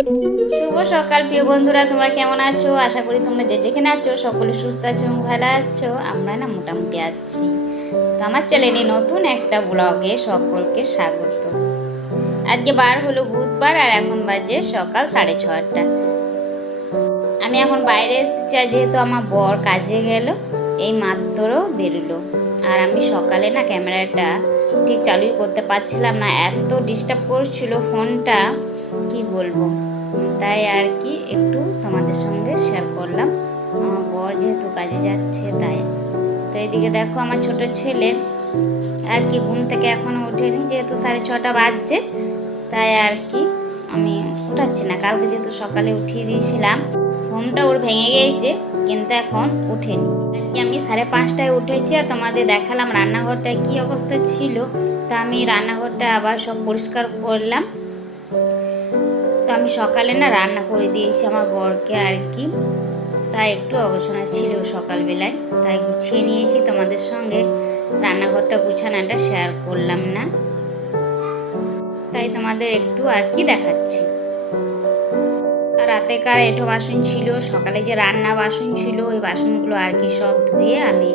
শুভ সকাল প্রিয় বন্ধুরা, তোমরা কেমন আছো? আশা করি তোমরা যে যেখানে আছো সকলে সুস্থ আছো এবং ভালো আছো। আমরা না মোটামুটি আছি। তো আমার চ্যানেলে নতুন একটা ব্লগে সকলকে স্বাগত। আজকে বার হলো বুধবার আর এখন বাজে সকাল 6:30। আমি এখন বাইরে এসেছি, যেহেতু আমার বর কাজে গেল, এই মাত্র বেরোলো। আর আমি সকালে না ক্যামেরাটা ঠিক চালুই করতে পারছিলাম না, এত ডিস্টার্ব করছিল ফোনটা, কি বলবো। তাই আর কি একটু তোমাদের সঙ্গে শেয়ার করলাম। আমার বর যেহেতু কাজে যাচ্ছে তাই। তো এদিকে দেখো আমার ছোট ছেলে আর কি ঘুম থেকে এখনও ওঠেনি, যেহেতু 6:30 বাজছে, তাই আর কি আমি উঠাচ্ছি না। কালকে যেহেতু সকালে উঠিয়ে দিয়েছিলাম, ঘুমটা ওর ভেঙে গিয়েছে কিন্তু এখন উঠেনি। আজকে আমি 5:30টায় উঠেছি আর তোমাদের দেখালাম রান্নাঘরটায় কি অবস্থা ছিল। তা আমি রান্নাঘরটা আবার সব পরিষ্কার করলাম। তো আমি সকালে না রান্না করে দিয়েছি আমার বরকে আর কি, তাই একটু অগোছালো ছিল সকালবেলায়, তাই গুছিয়ে নিয়েছি। তোমাদের সঙ্গে রান্নাঘরটা গুছানোটা শেয়ার করলাম না, তাই তোমাদের একটু আর কি দেখাচ্ছি। আর রাতেকার এঁঠো বাসন ছিল, সকালে যে রান্না বাসন ছিল ওই বাসনগুলো আর কি সব ধুয়ে আমি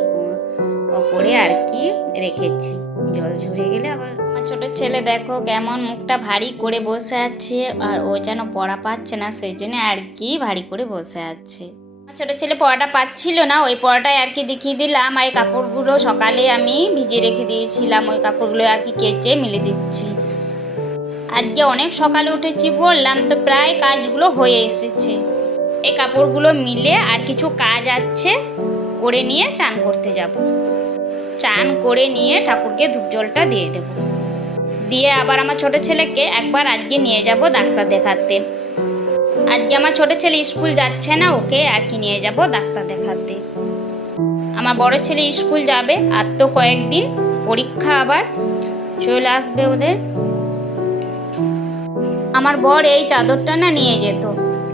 ওপরে আর কি রেখেছি। জল ঝরে গেলে আবার। আমার ছোট ছেলে দেখো কেমন মুখটা ভারী করে বসে আছে, আর ও যেন পড়া পাচ্ছে না, সেই জন্য আর কি ভারী করে বসে আছে। আমার ছোট ছেলে পড়াটা পাচ্ছিল না, ওই পড়াটাই আর কি দেখিয়ে দিলাম। আর এই কাপড়গুলো সকালে আমি ভিজিয়ে রেখে দিয়েছিলাম, ওই কাপড়গুলো আর কি কেচে মিলে দিচ্ছি। আজকে অনেক সকালে উঠেছি বললাম, তো প্রায় কাজগুলো হয়ে এসেছে। এই কাপড়গুলো মিলে আর কিছু কাজ আছে, করে নিয়ে চান করতে যাব। চান করে নিয়ে ঠাকুরকে ধূপ জলটা দিয়ে দেব, দিয়ে আবার আমার ছোট ছেলেকে একবার আজকে নিয়ে যাব ডাক্তার দেখাতে। আজকে আমার ছোট ছেলে স্কুল যাচ্ছে না, ওকে আর কি নিয়ে যাব ডাক্তার দেখাতে। আমার বড় ছেলে স্কুল যাবে, আর তো কয়েকদিন পরীক্ষা আবার চলে আসবে ওদের। আমার বর এই চাদরটা না নিয়ে যেত,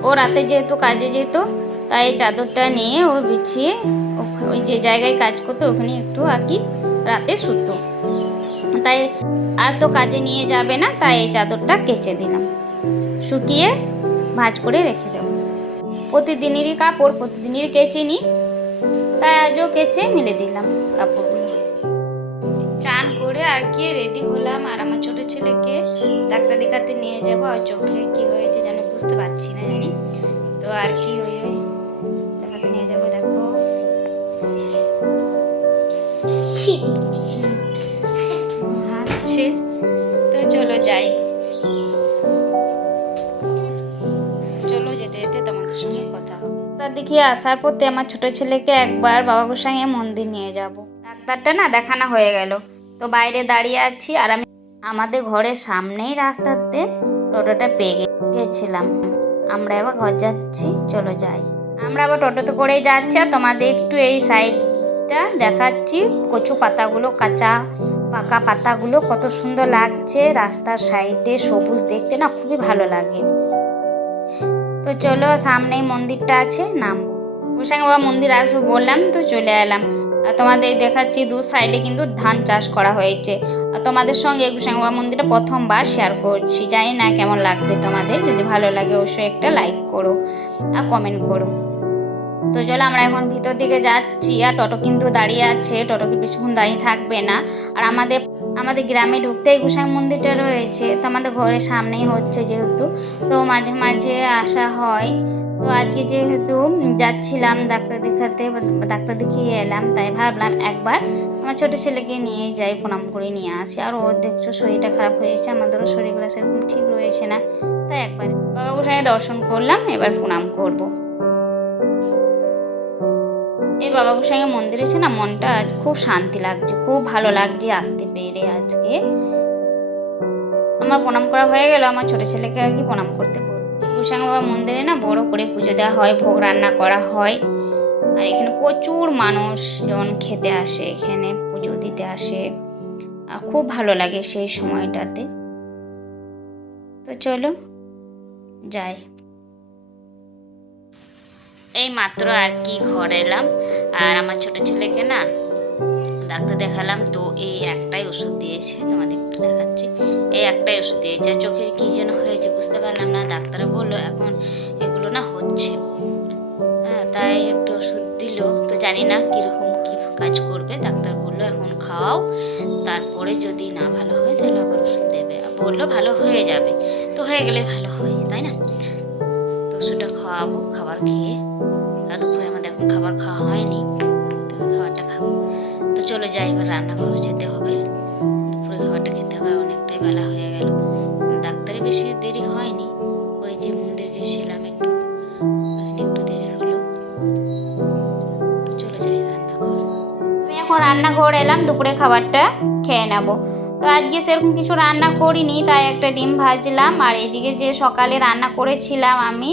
ও রাতে যেহেতু কাজে যেত, তাই এই চাদরটা নিয়ে ও বিছিয়ে ওই যে জায়গায় কাজ করতো ওখানে একটু আর কি রাতে শুতো। তাই আর তো কাজে নিয়ে যাবে না, তাই এই চাদরটা কেচে দিলাম, শুকিয়ে ভাঁজ করে রেখে দেব। প্রতিদিনেরই কাপড় প্রতিদিনেরই কেচে নিই, তাই আজও কেচে মিলে দিলাম কাপড়গুলো। চান করে আর কি রেডি হলাম, আর আমার ছোট ছেলেকে ডাক্তার দেখাতে নিয়ে যাবো। আর চোখে কি হয়েছে যেন বুঝতে পারছি না জানি, তো আর কি দেখাতে নিয়ে যাবো। দেখো হাসছে, তো চলো যাই। চলো যেতে যেতে তোমাদের সঙ্গে কথা হবে। ডাক্তার দেখিয়ে আসার পথে আমার ছোট ছেলেকে একবার বাবা গোসাইয়ের মন্দির নিয়ে যাব। ডাক্তারটা না দেখানো হয়ে গেল, তো বাইরে দাঁড়িয়ে আছি। আর আমি আমাদের ঘরের সামনেই রাস্তাতে টোটোটা পেয়ে গেছিলাম। আমরা এবার ঘর যাচ্ছি, চলো যাই। আমরা আবার টোটোতে করেই যাচ্ছি, আর তোমাদের একটু এই সাইডটা দেখাচ্ছি। কচু পাতাগুলো, কাঁচা পাকা পাতাগুলো কত সুন্দর লাগছে রাস্তার সাইডে, সবুজ দেখতে না খুবই ভালো লাগে। তো চলো সামনেই মন্দিরটা আছে, নামবো। গোসাই বাবা মন্দির আসবো বললাম, তো চলে এলাম। আর তোমাদের দেখাচ্ছি দু সাইডে কিন্তু ধান চাষ করা হয়েছে। আর তোমাদের সঙ্গে গোসাই বাবা মন্দিরটা প্রথমবার শেয়ার করছি, জানি না কেমন লাগবে তোমাদের। যদি ভালো লাগে অবশ্যই একটা লাইক করো আর কমেন্ট করো। তো চলো আমরা এখন ভিতর দিকে যাচ্ছি। আর টোটো কিন্তু দাঁড়িয়ে আছে, টোটোকে বেশিক্ষণ দাঁড়িয়ে থাকবে না। আর আমাদের গ্রামে ঢুকতেই গোসাই মন্দিরটা রয়েছে, তো আমাদের ঘরের সামনেই হচ্ছে যেহেতু, তো মাঝে মাঝে আসা হয়। তো আজকে যেহেতু যাচ্ছিলাম ডাক্তার দেখাতে, ডাক্তার দেখিয়ে এলাম, তাই ভাবলাম একবার আমার ছোটো ছেলেকে নিয়ে যাই, প্রণাম করে নিয়ে আসি। আর ওর দেখছো শরীরটা খারাপ হয়েছে, আমাদেরও শরীরগুলো সেরকম ঠিক রয়েছে না, তাই একবার বাবা গোসাইকে দর্শন করলাম, এবার প্রণাম করবো। এই বাবা গোসাইয়ের মন্দিরে এসে না মনটা আজ খুব শান্তি লাগছে, খুব ভালো লাগছে আসতে পেরে। আজকে আমার প্রণাম করা হয়ে গেল, আমার ছোট ছেলেকে আর কি প্রণাম করতে বলবো। গোসাই বাবা মন্দিরে না বড় করে পুজো দেওয়া হয়, ভোগ রান্না করা হয়। আর এখানে প্রচুর মানুষজন খেতে আসে, এখানে পুজো দিতে আসে, আর খুব ভালো লাগে সেই সময়টাতে। তো চলো যাই। এই মাত্র আর কি ঘর এলাম, আর আমার ছোট ছেলেকে না ডাক্তার দেখালাম, তো এই একটাই ওষুধ দিয়েছে, তোমাদের দেখাচ্ছি। এই একটাই ওষুধ দিয়েছে, চোখের কী যেন হয়েছে বুঝতে পারলাম না। ডাক্তার ডাক্তারে বললো এখন এগুলো না হচ্ছে। হ্যাঁ, তাই একটু ওষুধ দিল, তো জানি না কীরকম কী কাজ করবে। ডাক্তার বললো এখন খাও, তারপরে যদি না ভালো হয় তাহলে আবার ওষুধ দেবে। বললো ভালো হয়ে যাবে, তো হয়ে গেলে ভালো হয়, তাই না? তো ওষুধটা খাওয়াবো, খাবার খেয়ে। আর দুপুরে আমাদের এখন খাবার খাওয়া হয়নি, তো খাবারটা খাবো। তো চলে যাই, এবার রান্নাঘরে যেতে হবে, দুপুরে খাবারটা খেতে হবে। অনেকটাই বেলা হয়ে গেল, ডাক্তারে বেশি দেরি হয়নি, ওই যে মন্দির গেছিলাম একটু, ওখানে একটু দেরি হলো। চলে যাই রান্নাঘর। আমি এখন রান্নাঘর এলাম, দুপুরে খাবারটা খেয়ে নেবো। তো আজকে সেরকম কিছু রান্না করিনি, তাই একটা ডিম ভাজলাম। আর এইদিকে যে সকালে রান্না করেছিলাম আমি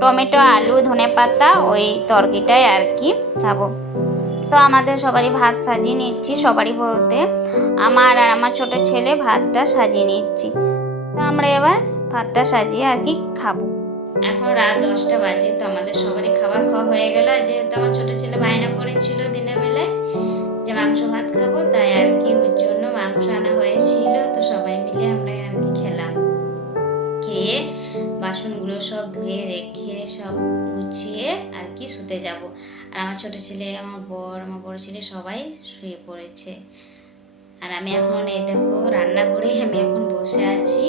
টমেটো আলু ধনেপাতা, ওই তরকারিটাই আর কি খাবো। তো আমাদের সবারই ভাত সাজিয়ে নিচ্ছি, সবারই বলতে আমার আর আমার ছোট ছেলে ভাতটা সাজিয়ে নিচ্ছি। তো আমরা এবার ভাতটা সাজিয়ে আর কি খাবো। এখন রাত 10টা বাজে, তো আমাদের সবারই খাবার খাওয়া হয়ে গেল। যেহেতু আমার ছোট ছেলে বায়না করেছিল দিনের বেলায় যে মাংস ভাত খাবো, তাই আর কি ওর জন্য মাংস আনা হয়েছিল। তো সবাই মিলে আমরা আর কি খেলাম, খেয়ে বাসনগুলো সব ধুয়ে রেখে সব গুছিয়ে আর কি শুতে যাব। আর আমার ছোট ছেলে, আমার বড় ছেলে সবাই শুয়ে পড়েছে। আর আমি এখন এই দেখো রান্না করে আমি এখন বসে আছি।